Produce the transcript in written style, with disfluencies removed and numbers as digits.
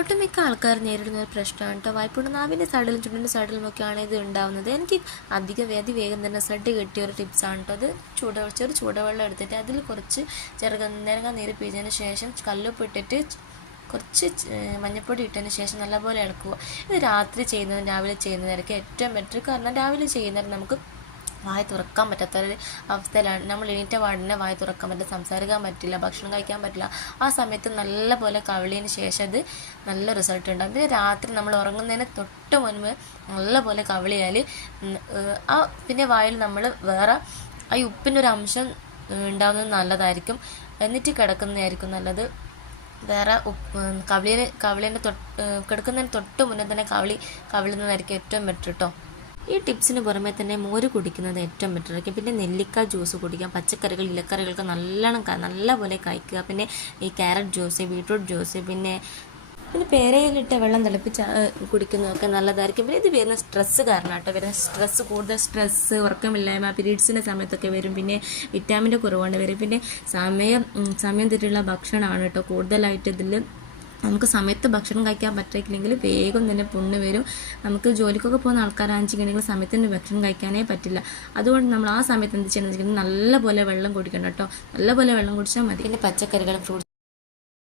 ഒട്ടുമിക്ക ആൾക്കാർ നേരിടുന്ന ഒരു പ്രശ്നമാണ് കേട്ടോ. വായ്പുണ്ട് നാവിൻ്റെ സൈഡിലും ചുണ്ടിൻ്റെ സൈഡിലുമൊക്കെയാണ് ഇത് ഉണ്ടാകുന്നത്. എനിക്ക് അതിവേഗം തന്നെ സെഡ് കിട്ടിയ ഒരു ടിപ്സാണ് കേട്ടോ. അത് ചൂടുവെള്ളം എടുത്തിട്ട് അതിൽ കുറച്ച് ചെറുനീരങ്ങ നീര് പിഴിഞ്ഞതിന് ശേഷം കല്ലുപ്പ് ഇട്ടിട്ട് കുറച്ച് മഞ്ഞൾപ്പൊടി ഇട്ടതിന് ശേഷം നല്ലപോലെ ഇളക്കുക. ഇത് രാത്രി ചെയ്യുന്നതും രാവിലെ ചെയ്യുന്നതായിരിക്കും ഏറ്റവും ബെറ്റർ. കാരണം രാവിലെ ചെയ്യുന്നവർ നമുക്ക് വായ തുറക്കാൻ പറ്റാത്തൊരു അവസ്ഥയിലാണ്. നമ്മൾ എണീറ്റ പാടിനെ വായ തുറക്കാൻ പറ്റില്ല, സംസാരിക്കാൻ പറ്റില്ല, ഭക്ഷണം കഴിക്കാൻ പറ്റില്ല. ആ സമയത്ത് നല്ലപോലെ കവിളിയതിന് ശേഷം അത് നല്ല റിസൾട്ട് ഉണ്ടാകും. പിന്നെ രാത്രി നമ്മൾ ഉറങ്ങുന്നതിന് തൊട്ട് മുൻപ് നല്ലപോലെ കവിളിയാൽ പിന്നെ വായിൽ നമ്മൾ വേറെ ഈ ഉപ്പിൻ്റെ ഒരു അംശം ഉണ്ടാകുന്നത് നല്ലതായിരിക്കും. എന്നിട്ട് കിടക്കുന്നതായിരിക്കും നല്ലത്. വേറെ കവിളിൻ്റെ കിടക്കുന്നതിന് തൊട്ട് മുന്നേ തന്നെ കവിളുന്നതായിരിക്കും ഏറ്റവും ബെറ്റർ കേട്ടോ. ഈ ടിപ്സിന് പുറമെ തന്നെ മോര് കുടിക്കുന്നത് ഏറ്റവും ബെറ്റർ ആയിരിക്കും. പിന്നെ നെല്ലിക്ക ജ്യൂസ് കുടിക്കാം. പച്ചക്കറികൾ ഇലക്കറികൾക്ക് നല്ലപോലെ കഴിക്കുക. പിന്നെ ഈ ക്യാരറ്റ് ജ്യൂസ്, ബീട്രൂട്ട് ജ്യൂസ്, പിന്നെ പേരയിലിട്ട വെള്ളം തിളപ്പിച്ച് കുടിക്കുന്നതൊക്കെ നല്ലതായിരിക്കും. പിന്നെ ഇത് വരുന്ന സ്ട്രെസ്സ് കാരണം കേട്ടോ. വരുന്ന കൂടുതൽ സ്ട്രെസ്സ്, ഉറക്കമില്ലായ്മ, പീരീഡ്സിൻ്റെ സമയത്തൊക്കെ വരും. പിന്നെ വിറ്റാമിൻ്റെ കുറവുകൊണ്ട് വരും. പിന്നെ സമയം തെറ്റിയുള്ള ഭക്ഷണമാണ് കേട്ടോ കൂടുതലായിട്ട് ഇതിൽ. നമുക്ക് സമയത്ത് ഭക്ഷണം കഴിക്കാൻ പറ്റില്ലെങ്കിൽ വേഗം തന്നെ പുണ്ണ് വരും. നമുക്ക് ജോലിക്കൊക്കെ പോകുന്ന ആൾക്കാരാണെന്നുവെച്ചിട്ടുണ്ടെങ്കിൽ സമയത്തിന് ഭക്ഷണം കഴിക്കാനേ പറ്റില്ല. അതുകൊണ്ട് നമ്മൾ ആ സമയത്ത് എന്ത് ചെയ്യണമെന്ന് വെച്ചിട്ടുണ്ടെങ്കിൽ നല്ലപോലെ വെള്ളം കുടിക്കണം കേട്ടോ. നല്ലപോലെ വെള്ളം കുടിച്ചാൽ മതി. പിന്നെ പച്ചക്കറികളും ഫ്രൂട്ട്സ്